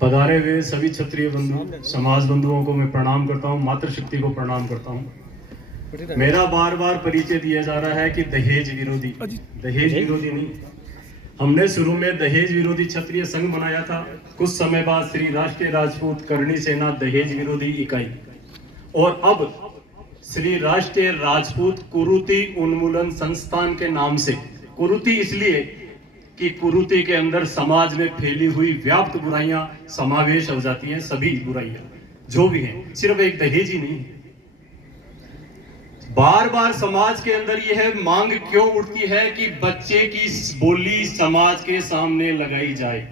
पधारे हुए सभी क्षत्रिय बंधु समाज बंधुओं को मैं प्रणाम करता हूँ, मातृशक्ति को प्रणाम करता हूँ। मेरा बार बार परिचय दिया जा रहा है कि दहेज विरोधी, दहेज विरोधी नहीं। हमने शुरू में दहेज विरोधी क्षत्रिय संघ बनाया था। कुछ समय बाद श्री राष्ट्रीय राजपूत करणी सेना दहेज विरोधी इकाई, और अब श्री राष्ट्रीय राजपूत कुरीति उन्मूलन संस्थान के नाम से। कुरीति इसलिए कि कुरीति के अंदर समाज में फैली हुई व्याप्त बुराइयां समावेश हो जाती हैं, सभी बुराइयां जो भी हैं, सिर्फ एक दहेज ही नहीं है। बार बार समाज के अंदर यह मांग क्यों उठती है कि बच्चे की बोली समाज के सामने लगाई जाए?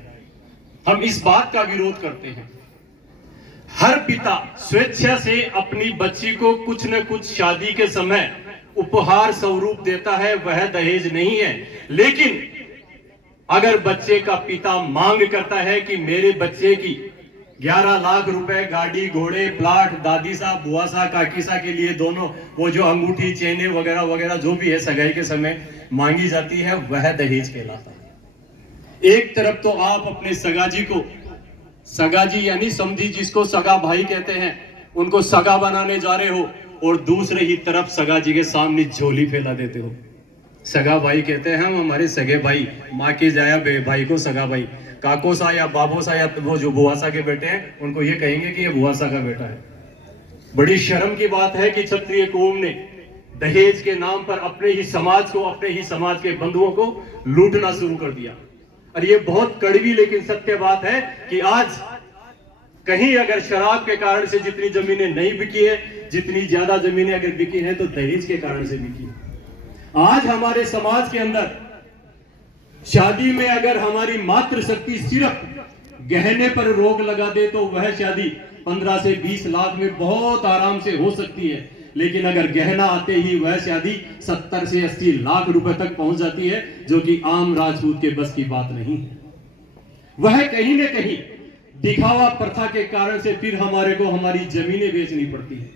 हम इस बात का विरोध करते हैं। हर पिता स्वेच्छा से अपनी बच्ची को कुछ न कुछ शादी के समय उपहार स्वरूप देता है, वह दहेज नहीं है। लेकिन अगर बच्चे का पिता मांग करता है कि मेरे बच्चे की 11 लाख रुपए गाड़ी घोड़े प्लाट दादी साहब बुआ साहब काकी साहब के लिए दोनों वो जो अंगूठी चेने वगैरह वगैरह जो भी है सगाई के समय मांगी जाती है, वह दहेज कहलाता है। एक तरफ तो आप अपने सगाजी को, सगाजी यानी समझी जिसको सगा भाई कहते हैं, उनको सगा बनाने जा रहे हो, और दूसरे ही तरफ सगाजी के सामने झोली फैला देते हो। सगा भाई कहते हैं हम हमारे सगे भाई, माँ की जाया भाई को सगा भाई, काको सा या बाबो सा या वो जो बुआसा के बेटे हैं उनको ये कहेंगे कि ये बुआसा का बेटा है। बड़ी शर्म की बात है कि क्षत्रिय कौम ने दहेज के नाम पर अपने ही समाज को, अपने ही समाज के बंधुओं को लूटना शुरू कर दिया। और ये बहुत कड़वी लेकिन सत्य बात है कि आज कहीं अगर शराब के कारण से जितनी जमीनें नहीं बिकी है, जितनी ज्यादा जमीनें अगर बिकी हैं तो दहेज के कारण से बिकी है। आज हमारे समाज के अंदर शादी में अगर हमारी मातृशक्ति सिर्फ गहने पर रोक लगा दे तो वह शादी 15 से 20 लाख में बहुत आराम से हो सकती है। लेकिन अगर गहना आते ही वह शादी 70 से 80 लाख रुपए तक पहुंच जाती है, जो कि आम राजपूत के बस की बात नहीं है। वह कहीं न कहीं दिखावा प्रथा के कारण से फिर हमारे को हमारी जमीनें बेचनी पड़ती है।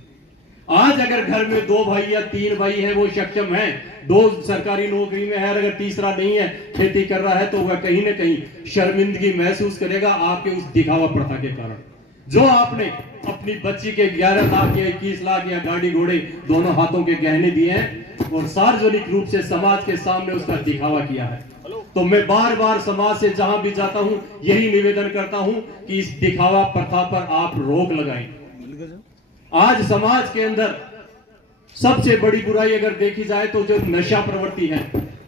आज अगर घर में 2 भाई या 3 भाई है, वो सक्षम है, 2 सरकारी नौकरी में है, अगर तीसरा नहीं है, खेती कर रहा है, तो वह कहीं ना कहीं शर्मिंदगी महसूस करेगा आपके उस दिखावा प्रथा के कारण। जो आपने अपनी बच्ची के 11 लाख या 21 लाख या गाड़ी घोड़े दोनों हाथों के गहने दिए हैं और सार्वजनिक रूप से समाज के सामने उसका दिखावा किया है, तो मैं बार बार समाज से जहां भी जाता हूं यही निवेदन करता हूं कि इस दिखावा प्रथा पर आप रोक लगाएं। आज समाज के अंदर सबसे बड़ी बुराई अगर देखी जाए तो जो नशा प्रवृत्ति है,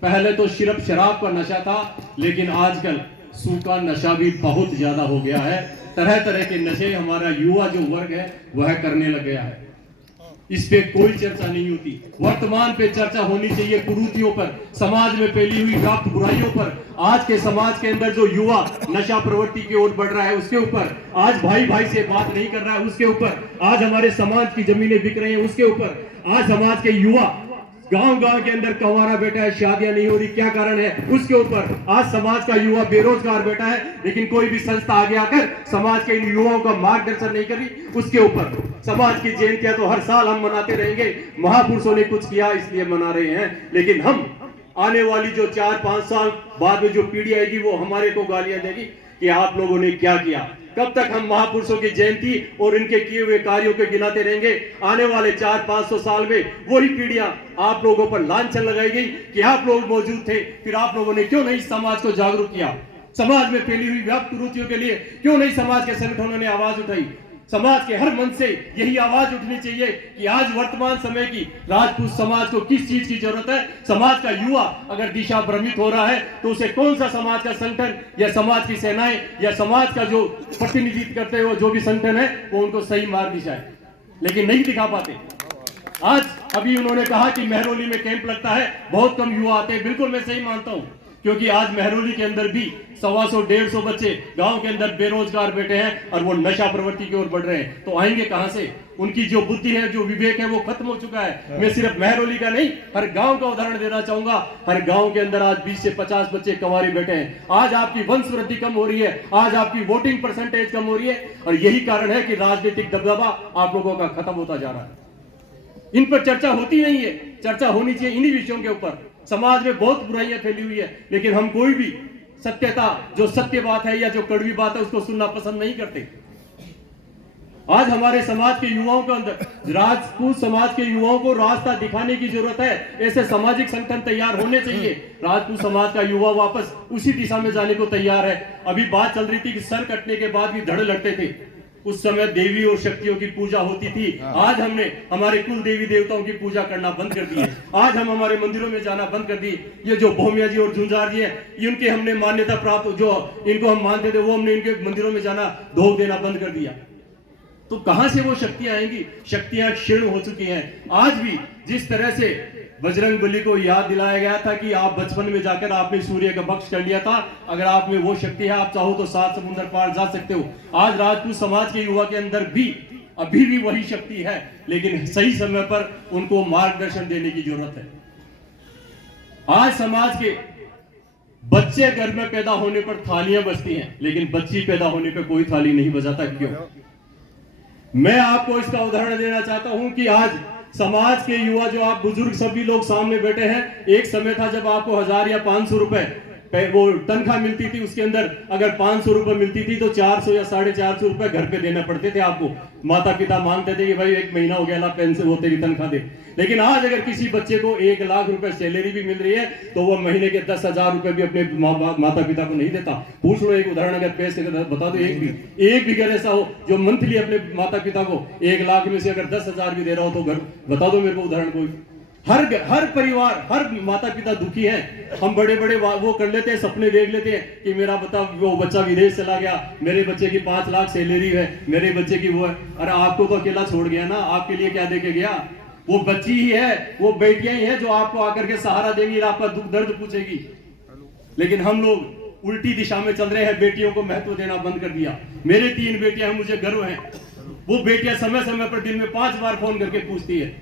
पहले तो सिर्फ शराब का नशा था, लेकिन आजकल सूखा नशा भी बहुत ज्यादा हो गया है। तरह तरह के नशे हमारा युवा जो वर्ग है वह करने लग गया है। इस पे कोई चर्चा नहीं होती। वर्तमान पे चर्चा होनी चाहिए कुरीतियों पर, समाज में फैली हुई व्याप्त बुराइयों पर, आज के समाज के अंदर जो युवा नशा प्रवृत्ति की ओर बढ़ रहा है उसके ऊपर, आज भाई भाई से बात नहीं कर रहा है उसके ऊपर, आज हमारे समाज की जमीनें बिक रही हैं उसके ऊपर, आज समाज के युवा गांव गांव के अंदर कंवारा बैठा है, शादियां नहीं हो रही, क्या कारण है उसके ऊपर, आज समाज का युवा बेरोजगार बैठा है, लेकिन कोई भी संस्था आगे आकर समाज के इन युवाओं का मार्गदर्शन नहीं कर रही उसके ऊपर। समाज की जयंतियां तो हर साल हम मनाते रहेंगे, महापुरुषों ने कुछ किया इसलिए मना रहे हैं, लेकिन हम आने वाली जो 4-5 साल बाद में जो पीढ़ी आएगी वो हमारे को गालियां देगी कि आप लोगों ने क्या किया। कब तक हम महापुरुषों की जयंती और इनके किए हुए कार्यों को गिनाते रहेंगे? आने वाले 400-500 साल में वही पीढ़ियां आप लोगों पर लांछन लगाएगी कि आप लोग मौजूद थे, फिर आप लोगों ने क्यों नहीं समाज को जागरूक किया, समाज में फैली हुई व्याप्त कुरीतियों के लिए क्यों नहीं समाज के संगठनों ने आवाज उठाई। समाज के हर मन से यही आवाज उठनी चाहिए कि आज वर्तमान समय की राजपूत समाज को किस चीज की जरूरत है। समाज का युवा अगर दिशा भ्रमित हो रहा है तो उसे कौन सा समाज का संगठन या समाज की सेनाएं या समाज का जो प्रतिनिधित्व करते हो जो भी संगठन है वो उनको सही मार्ग दिशाए, लेकिन नहीं दिखा पाते। आज अभी उन्होंने कहा कि महरौली में कैंप लगता है, बहुत कम युवा आते हैं, बिल्कुल मैं सही मानता हूं, क्योंकि आज महरौली के अंदर भी 125-150 बच्चे गांव के अंदर बेरोजगार बैठे हैं और वो नशा प्रवृत्ति की ओर बढ़ रहे हैं, तो आएंगे कहां से? उनकी जो बुद्धि है, जो विवेक है वो खत्म हो चुका है। मैं सिर्फ महरौली का नहीं, हर गांव का उदाहरण देना चाहूंगा। हर गांव के अंदर आज 20 से 50 बच्चे कंवारे बैठे हैं। आज आपकी वंश वृद्धि कम हो रही है, आज आपकी वोटिंग परसेंटेज कम हो रही है, और यही कारण है कि राजनीतिक दबदबा आप लोगों का खत्म होता जा रहा है। इन पर चर्चा होती नहीं है, चर्चा होनी चाहिए इन्हीं विषयों के ऊपर। समाज में बहुत बुराइयां फैली हुई है, लेकिन हम कोई भी सत्यता, जो सत्य बात है या जो कड़वी बात है, उसको सुनना पसंद नहीं करते। आज हमारे समाज के युवाओं के अंदर, राजपूत समाज के युवाओं को रास्ता दिखाने की जरूरत है। ऐसे सामाजिक संगठन तैयार होने चाहिए। राजपूत समाज का युवा वापस उसी दिशा में जाने को तैयार है। अभी बात चल रही थी कि सर कटने के बाद भी धड़ लड़ते थे। उस समय देवी और शक्तियों की पूजा होती थी। आज हमने हमारे कुल देवी देवताओं की पूजा करना बंद कर दी है। आज हम हमारे मंदिरों में जाना बंद कर दिए। ये जो भौमिया जी और झुंझार जी हैं, इनके हमने मान्यता प्राप्त, जो इनको हम मानते थे, वो हमने इनके मंदिरों में जाना धोख देना बंद कर दिया। तो कहां से वो शक्तियां आएंगी? शक्तियां क्षीण हो चुकी हैं। आज भी जिस तरह से बजरंग बली को याद दिलाया गया था कि आप बचपन में जाकर आपने सूर्य का भक्ष कर लिया था, अगर आप में वो शक्ति है, आप चाहो तो 7 समुद्र पार जा सकते हो। आज राजपूत समाज के युवा के अंदर भी अभी भी वही शक्ति है, लेकिन सही समय पर उनको मार्गदर्शन देने की जरूरत है। आज समाज के बच्चे घर में पैदा होने पर थालियां बजती हैं, लेकिन बच्ची पैदा होने पर कोई थाली नहीं बजाता। क्यों? मैं आपको इसका उदाहरण देना चाहता हूं कि आज समाज के युवा, जो आप बुजुर्ग सभी लोग सामने बैठे हैं, एक समय था जब आपको 1000 या 500 रुपए वो तनख्वाह मिलती थी। उसके अंदर अगर 500 रुपए मिलती थी तो 400 या 450 रुपए घर पे देने पड़ते थे आपको। माता पिता मांगते थे कि भाई 1 महीना हो गया, ला पेंशन, वो तेरी तनख्वाह दे। लेकिन आज अगर किसी बच्चे को 1 लाख रुपए सैलरी भी मिल रही है तो वो महीने के 10,000 रुपए भी अपने माता पिता को नहीं देता। पूछ लो एक उदाहरण, अगर पैसे बता दो, एक भी घर ऐसा हो जो मंथली अपने माता पिता को 1 लाख में से अगर 10,000 भी दे रहा हो तो घर बता दो मेरे को उदाहरण कोई। हर परिवार, हर माता पिता दुखी है। हम बड़े बड़े वो कर लेते हैं, सपने देख लेते हैं कि मेरा वो बच्चा विदेश चला गया, मेरे बच्चे की 5 लाख सैलरी है, मेरे बच्चे की वो है। अरे आपको तो अकेला छोड़ गया ना, आपके लिए क्या देके गया? वो बच्ची ही है, वो बेटियां ही है जो आपको आकर के सहारा देंगी, आपका दुख दर्द पूछेगी। लेकिन हम लोग उल्टी दिशा में चल रहे हैं, बेटियों को महत्व देना बंद कर दिया। मेरे 3 बेटियां हैं, मुझे गर्व है। वो बेटियां समय समय पर दिन में 5 बार फोन करके पूछती है,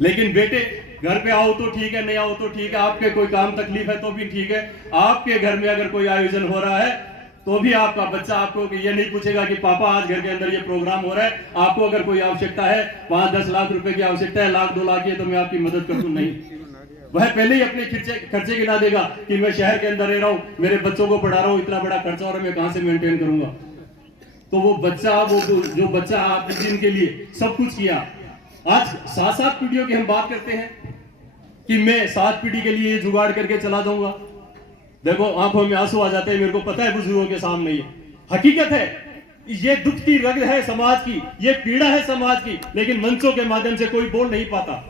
लेकिन बेटे घर पे आओ तो ठीक है, नहीं आओ तो ठीक है, आपके कोई काम तकलीफ है तो भी ठीक है। आपके घर में अगर कोई आयोजन हो रहा है तो भी आपका बच्चा आपको ये नहीं पूछेगा कि पापा आज घर के अंदर ये प्रोग्राम हो रहा है, आपको अगर कोई आवश्यकता है, 5-10 लाख रुपए की आवश्यकता है, 1-2 लाख की है, तो मैं आपकी मदद कर दूं। नहीं, वह पहले ही अपने खर्चे गिना देगा कि मैं शहर के अंदर रह रहा हूं, मेरे बच्चों को पढ़ा रहा हूं, इतना बड़ा खर्चा हो रहा है, मैं कहां से मेंटेन करूंगा। तो वो बच्चा, वो जो बच्चा आपने जिनके लिए सब कुछ किया, आज 7-7 पीढ़ियों की हम बात करते हैं कि मैं 7 पीढ़ी के लिए जुगाड़ करके चला जाऊंगा। देखो आंखों में आंसू आ जाते हैं, मेरे को पता है बुजुर्गों के सामने ये हकीकत है, ये दुखती रग है समाज की, ये पीड़ा है समाज की, लेकिन मंचों के माध्यम से कोई बोल नहीं पाता।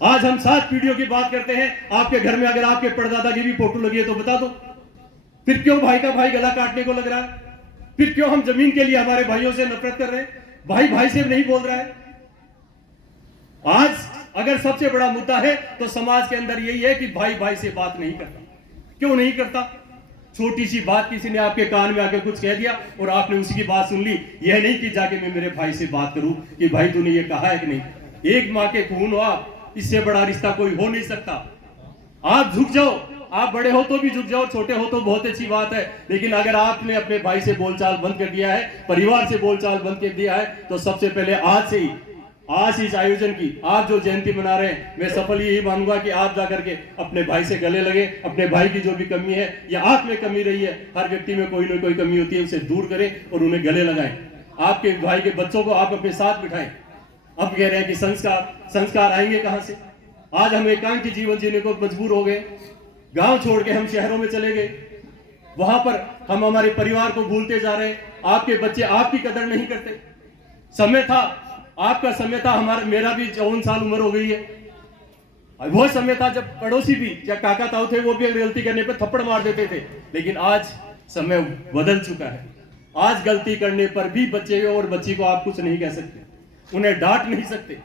आज हम 7 पीढ़ियों की बात करते हैं। आपके घर में अगर आपके परदादा की भी फोटो लगी है तो बता दो, फिर क्यों भाई का भाई गला काटने को लग रहा है? फिर क्यों हम जमीन के लिए हमारे भाइयों से नफरत कर रहे हैं? भाई भाई से नहीं बोल रहा है। आज अगर सबसे बड़ा मुद्दा है तो समाज के अंदर यही है कि भाई भाई से बात नहीं करता। क्यों नहीं करता? छोटी सी बात किसी ने आपके कान में आकर कुछ कह दिया और आपने उसी की बात सुन ली। यह नहीं कि जाके मैं मेरे भाई से बात करूं कि भाई तूने ये कहा है कि नहीं। एक मां के खून हो आप, इससे बड़ा रिश्ता कोई हो नहीं सकता। आप झुक जाओ, आप बड़े हो तो भी झुक जाओ, छोटे हो तो बहुत अच्छी बात है, लेकिन अगर आपने अपने भाई से बोलचाल बंद कर दिया है, परिवार से बोलचाल बंद कर दिया है, तो सबसे पहले आज से ही, आज इस आयोजन की, आप जो जयंती मना रहे हैं, मैं सफल यही मानूंगा कि आप जाकर के अपने भाई से गले लगे, अपने भाई की जो भी कमी है या आप में कमी रही है, हर व्यक्ति में कोई ना कोई कमी होती है, उसे दूर करें और उन्हें गले लगाएं। आपके भाई के बच्चों को आप अपने साथ बिठाएं। अब कह रहे हैं कि संस्कार आएंगे कहां से? आज हम एकांकी जीवन जीने को मजबूर हो गए, गांव छोड़ के हम शहरों में चले गए, वहां पर हम हमारे परिवार को भूलते जा रहे हैं। आपके बच्चे आपकी कदर नहीं करते। समय था, आपका समय था, मेरा भी 54 साल उम्र हो गई है। वो समय था जब पड़ोसी भी या काका ताऊ थे, वो भी अगर गलती करने पर थप्पड़ मार देते थे। लेकिन आज समय बदल चुका है। आज गलती करने पर भी बच्चे और बच्ची को आप कुछ नहीं कह सकते, उन्हें डांट नहीं सकते,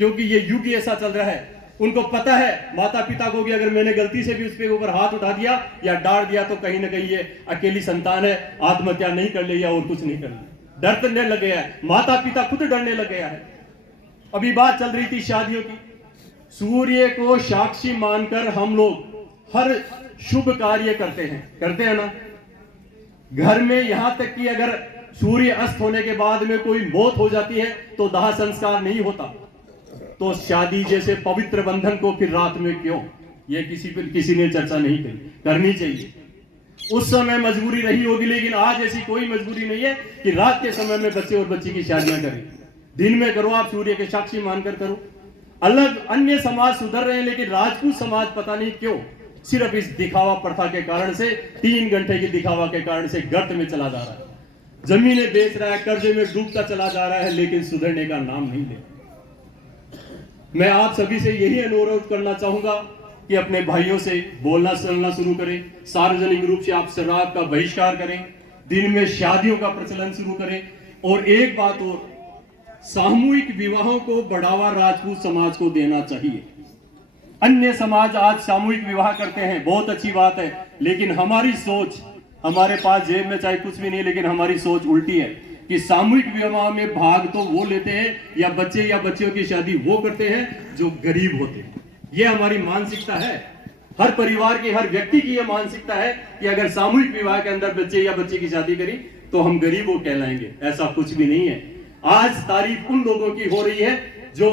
क्योंकि ये युग ऐसा चल रहा है। उनको पता है माता पिता को कि अगर मैंने गलती से भी उसके ऊपर हाथ उठा दिया या डांट दिया तो कहीं ना कहीं ये अकेली संतान है, आत्महत्या नहीं कर ले या और कुछ नहीं कर ले, डरने लगे हैं। माता पिता खुद डरने लगे हैं। अभी बात चल रही थी शादियों की। सूर्य को साक्षी मानकर हम लोग हर शुभ कार्य करते हैं ना। घर में यहां तक कि अगर सूर्य अस्त होने के बाद में कोई मौत हो जाती है तो दाह संस्कार नहीं होता। तो शादी जैसे पवित्र बंधन को फिर रात में क्यों? ये किसी ने चर्चा नहीं करी, करनी चाहिए। उस समय मजबूरी रही होगी, लेकिन आज ऐसी कोई मजबूरी नहीं है कि रात के समय में बच्चे और बच्ची की शादियां करें। दिन में करो, आप सूर्य के साक्षी मानकर करो। अलग अन्य समाज सुधर रहे हैं, लेकिन राजपूत समाज पता नहीं क्यों सिर्फ इस दिखावा प्रथा के कारण से, 3 घंटे की दिखावा के कारण से गर्त में चला जा रहा है, जमीनें बेच रहा है, कर्जे में डूबता चला जा रहा है, लेकिन सुधरने का नाम नहीं ले। मैं आप सभी से यही अनुरोध करना चाहूंगा कि अपने भाइयों से बोलना सुनना शुरू करें, सार्वजनिक रूप से आप शराब का बहिष्कार करें, दिन में शादियों का प्रचलन शुरू करें। और एक बात और, सामूहिक विवाहों को बढ़ावा राजपूत समाज को देना चाहिए। अन्य समाज आज सामूहिक विवाह करते हैं, बहुत अच्छी बात है, लेकिन हमारी सोच, हमारे पास जेब में चाहे कुछ भी नहीं, लेकिन हमारी सोच उल्टी है कि सामूहिक विवाह में भाग तो वो लेते हैं या बच्चे या बच्चियों की शादी वो करते हैं जो गरीब होते हैं। ये हमारी मानसिकता है, हर परिवार की, हर व्यक्ति की यह मानसिकता है कि अगर सामूहिक विवाह के अंदर बच्चे या बच्ची की शादी करी तो हम गरीबों कहलाएंगे। ऐसा कुछ भी नहीं है। आज तारीफ उन लोगों की हो रही है जो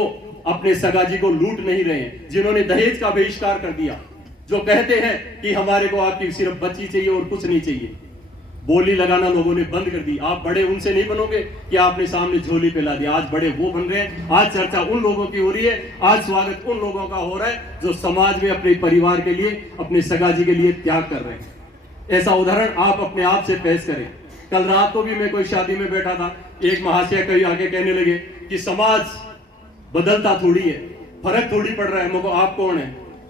अपने सगाजी को लूट नहीं रहे हैं, जिन्होंने दहेज का बहिष्कार कर दिया, जो कहते हैं कि हमारे को आपकी सिर्फ बच्ची चाहिए और कुछ नहीं चाहिए। बोली लगाना लोगों ने बंद कर दी। आप बड़े उनसे नहीं बनोगे कि आपने सामने झोली फैला दी। आज बड़े वो बन रहे हैं, आज चर्चा उन लोगों की हो रही है, आज स्वागत उन लोगों का हो रहा है जो समाज में अपने परिवार के लिए, अपने सगाजी के लिए त्याग कर रहे हैं। ऐसा उदाहरण आप अपने आप से पेश करें। कल रात को भी मैं कोई शादी में बैठा था, एक महाशय कहीं आके कहने लगे कि समाज बदलता थोड़ी है, फर्क थोड़ी पड़ रहा है। मगर आप कौन है?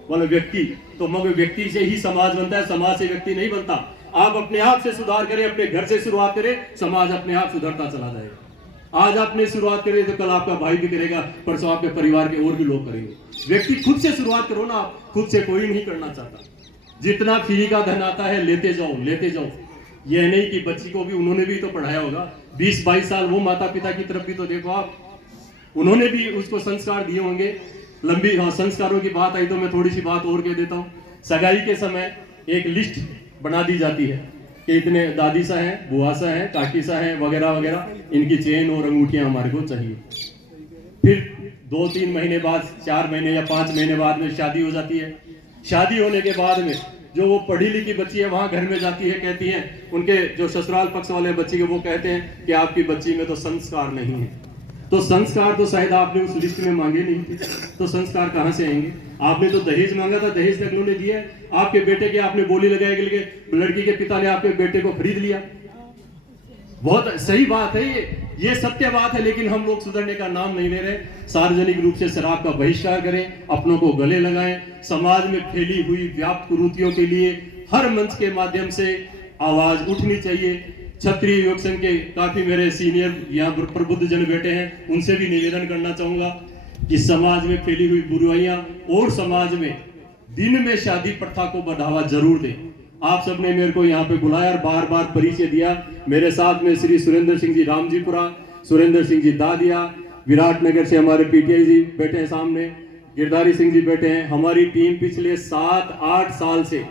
बोले व्यक्ति। तो मगर व्यक्ति से ही समाज बनता है, समाज से व्यक्ति नहीं बनता। आप अपने आप से सुधार करें, अपने घर से शुरुआत करें, समाज अपने आप सुधरता चला जाएगा। आज आपने शुरुआत करें तो कल आपका भाई भी करेगा, परसों आपके परिवार के और भी लोग करेंगे। व्यक्ति खुद से शुरुआत करो ना, आप खुद से कोई नहीं करना चाहता। जितना फ्री का धन आता है लेते जाओ, लेते जाओ। यह नहीं कि बच्ची को भी उन्होंने भी तो पढ़ाया होगा, 20-22 साल वो माता पिता की तरफ भी तो देखो आप, उन्होंने भी उसको संस्कार दिए होंगे। लंबी संस्कारों की बात आई तो मैं थोड़ी सी बात और कह देता हूँ। सगाई के समय एक लिस्ट बना दी जाती है कि इतने दादी सा हैं, बुआ सा हैं, काकी सा हैं, वगैरह वगैरह, इनकी चेन और अंगूठियां हमारे को चाहिए। फिर 2-3 महीने बाद, 4 महीने या 5 महीने बाद में शादी हो जाती है। शादी होने के बाद में जो वो पढ़ी लिखी बच्ची है वहां घर में जाती है, कहती है, उनके जो ससुराल पक्ष वाले बच्ची के वो कहते हैं कि आपकी बच्ची में तो संस्कार नहीं है। तो संस्कार तो शायद आपने उस लिस्ट में मांगे नहीं थे, तो संस्कार कहां से आएंगे? आपने तो दहेज मांगा था, दहेज तक उन्होंने दिया है। आपके बेटे के आपने बोली लगाई के लिए लड़की के पिता ने आपके बेटे को खरीद लिया। बहुत सही बात है, ये सत्य बात है, लेकिन हम लोग सुधरने का नाम नहीं ले रहे। सार्वजनिक रूप से शराब का बहिष्कार करें, अपनों को गले लगाएं। समाज में फैली हुई व्याप्त कुरीतियों के लिए हर मंच के माध्यम से आवाज उठनी चाहिए। क्षत्रिय युवक संघ के काफी मेरे सीनियर यहाँ प्रबुद्ध जन बैठे हैं, उनसे भी निवेदन करना चाहूंगा कि समाज में फैली हुई बुराइयां और समाज में दिन में शादी प्रथा को बढ़ावा जरूर दें। आप सबने मेरे को यहाँ पे बुलाया और बार बार परिचय दिया। मेरे साथ में श्री सुरेंद्र सिंह जी रामजीपुरा, सुरेंद्र सिंह जी दादिया, विराटनगर से हमारे पीटीआई जी बैठे हैं सामने, गिरधारी सिंह जी बैठे हैं। हमारी टीम पिछले 7-8 साल से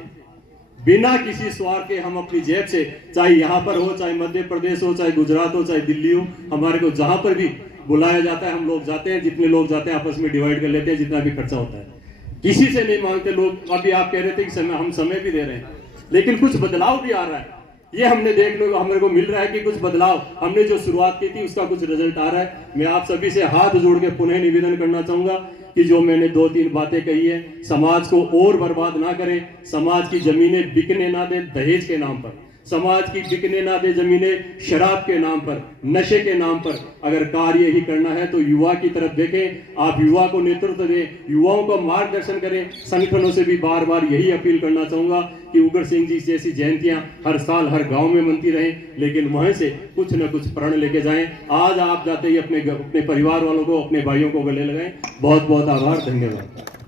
बिना किसी स्वार्थ के हम अपनी जेब से, चाहे यहाँ पर हो, चाहे मध्य प्रदेश हो, चाहे गुजरात हो, चाहे दिल्ली हो, हमारे को जहां पर भी बुलाया जाता है हम लोग जाते हैं। जितने लोग जाते हैं आपस में डिवाइड कर लेते हैं, जितना भी खर्चा होता है, किसी से नहीं मांगते लोग। अभी आप कह रहे थे कि हम समय भी दे रहे हैं, लेकिन कुछ बदलाव भी आ रहा है। ये हमने देखने को हमारे को मिल रहा है कि कुछ बदलाव, हमने जो शुरुआत की थी उसका कुछ रिजल्ट आ रहा है। मैं आप सभी से हाथ जोड़ के पुनः निवेदन करना चाहूंगा कि जो मैंने 2-3 बातें कही है, समाज को और बर्बाद ना करें। समाज की जमीनें बिकने ना दे दहेज के नाम पर, समाज की बिकने ना दे जमीनें शराब के नाम पर, नशे के नाम पर। अगर कार्य ही करना है तो युवा की तरफ देखें, आप युवा को नेतृत्व दें, युवाओं को मार्गदर्शन करें। संगठनों से भी बार बार यही अपील करना चाहूंगा कि उग्र सिंह जी जैसी जयंतियां हर साल हर गांव में मनती रहें, लेकिन वहां से कुछ न कुछ प्रण लेके जाएं। आज आप जाते ही अपने परिवार वालों को, अपने भाइयों को गले लगाएं। बहुत बहुत आभार, धन्यवाद।